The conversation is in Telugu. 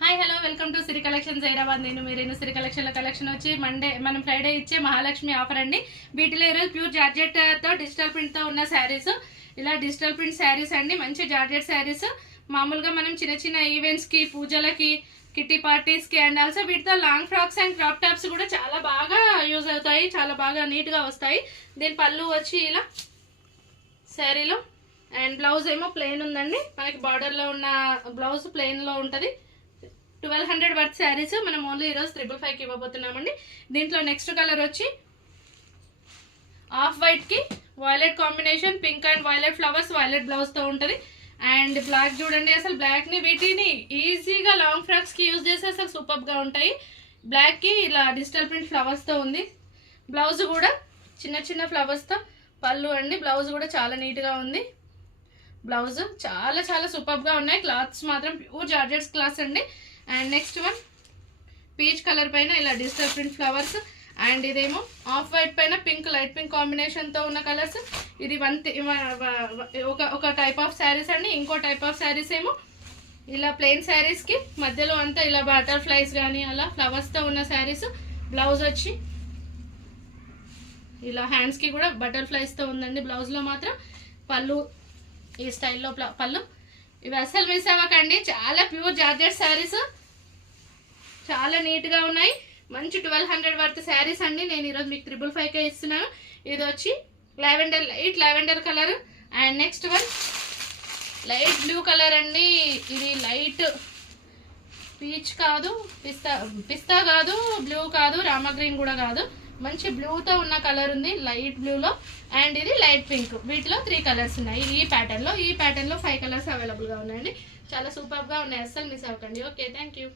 Hi hello welcome to Siri collections Hyderabad. నేను మీరేను సిరి కలెక్షన్ వచ్చి మండే మనం ఫ్రైడే ఇచ్చే మహాలక్ష్మి ఆఫర్ అండి. వీటిలో ఈరోజు ప్యూర్ జార్జెట్ తో డిజిటల్ ప్రింట్ తో ఉన్న శారీస్, ఇలా డిజిటల్ ప్రింట్ శారీస్ అండి. మంచి జార్జెట్ శారీస్ మామూలుగా మనం చిన్న చిన్న ఈవెంట్స్ కి, పూజలకి, కిట్టి పార్టీస్ కి అండ్ ఆల్సో వీటితో long frocks and crop tops కూడా చాలా బాగా యూజ్ అవుతాయి. చాలా బాగా నీట్ గా వస్తాయి. దీని పళ్ళు వచ్చి ఇలా శారీలో అండ్ బ్లౌజ్ ఏమో ప్లెయిన్ ఉందండి. మనకి బార్డర్ లో ఉన్న బ్లౌజ్ ప్లెయిన్ లో ఉంటది. 1200 వర్త్ శారీస్ మనం ఓన్లీ ఈరోజు 555కి ఇవ్వబోతున్నామండి. దీంట్లో నెక్స్ట్ కలర్ వచ్చి ఆఫ్ వైట్ కి violet combination, pink and violet flowers, violet blouse తో ఉంటది. అండ్ బ్లాక్ చూడండి, అసలు బ్లాక్ ని వీటిని ఈజీగా లాంగ్ ఫ్రాక్స్ కి యూజ్ చేస్తే అసలు సూపర్ గా ఉంటాయి. బ్లాక్ కి ఇలా డిజిటల్ ప్రింట్ ఫ్లవర్స్ తో ఉంది. బ్లౌజ్ కూడా చిన్న చిన్న ఫ్లవర్స్ తో పళ్ళు అండి. బ్లౌజ్ కూడా చాలా నీట్ గా ఉంది. బ్లౌజ్ చాలా చాలా సూపర్ గా ఉన్నాయి. క్లాత్స్ మాత్రం ప్యూర్ జార్జెట్స్ క్లాత్ అండి. And next one peach colour పైన ఇలా డిజిటల్ ప్రింట్ ఫ్లవర్స్ అండ్ ఇదేమో ఆఫ్ వైట్ పైన పింక్, లైట్ పింక్ కాంబినేషన్ తో ఉన్న కలర్స్. ఇది ఒక టైప్ ఆఫ్ శారీస్ అండి. ఇంకో టైప్ ఆఫ్ శారీస్ ఏమో ఇలా ప్లెయిన్ శారీస్ కి మధ్యలో అంతా ఇలా బటర్ఫ్లైస్ కానీ అలా ఫ్లవర్స్ తో ఉన్న శారీస్. బ్లౌజ్ వచ్చి ఇలా హ్యాండ్స్ కి కూడా బటర్ఫ్లైస్ తో ఉందండి. బ్లౌజ్ లో మాత్రం పళ్ళు ఈ స్టైల్లో పళ్ళు. ఇవి అస్సలు మిస్ అవ్వకండి. చాలా ప్యూర్ జార్జెట్ శారీస్, చాలా నీట్ గా ఉన్నాయి. మంచి 1200 వర్త్ శారీస్ అండి. నేను ఈరోజు మీకు 555కే ఇస్తున్నాను. ఇది వచ్చి lavender, light lavender colour. And next one light blue colour అండి. ఇది లైట్ పీచ్ కాదు, పిస్తా కాదు, బ్లూ కాదు, రామా గ్రీన్ కూడా కాదు, మంచి బ్లూతో ఉన్న కలర్ ఉంది, లైట్ బ్లూలో. అండ్ ఇది లైట్ పింక్. వీటిలో 3 కలర్స్ ఉన్నాయి. ఈ ప్యాటర్న్ లో 5 కలర్స్ అవైలబుల్ గా ఉన్నాయండి. చాలా సూపర్ గా ఉన్నాయి. అస్సలు మిస్ అవ్వకండి. Okay, thank you.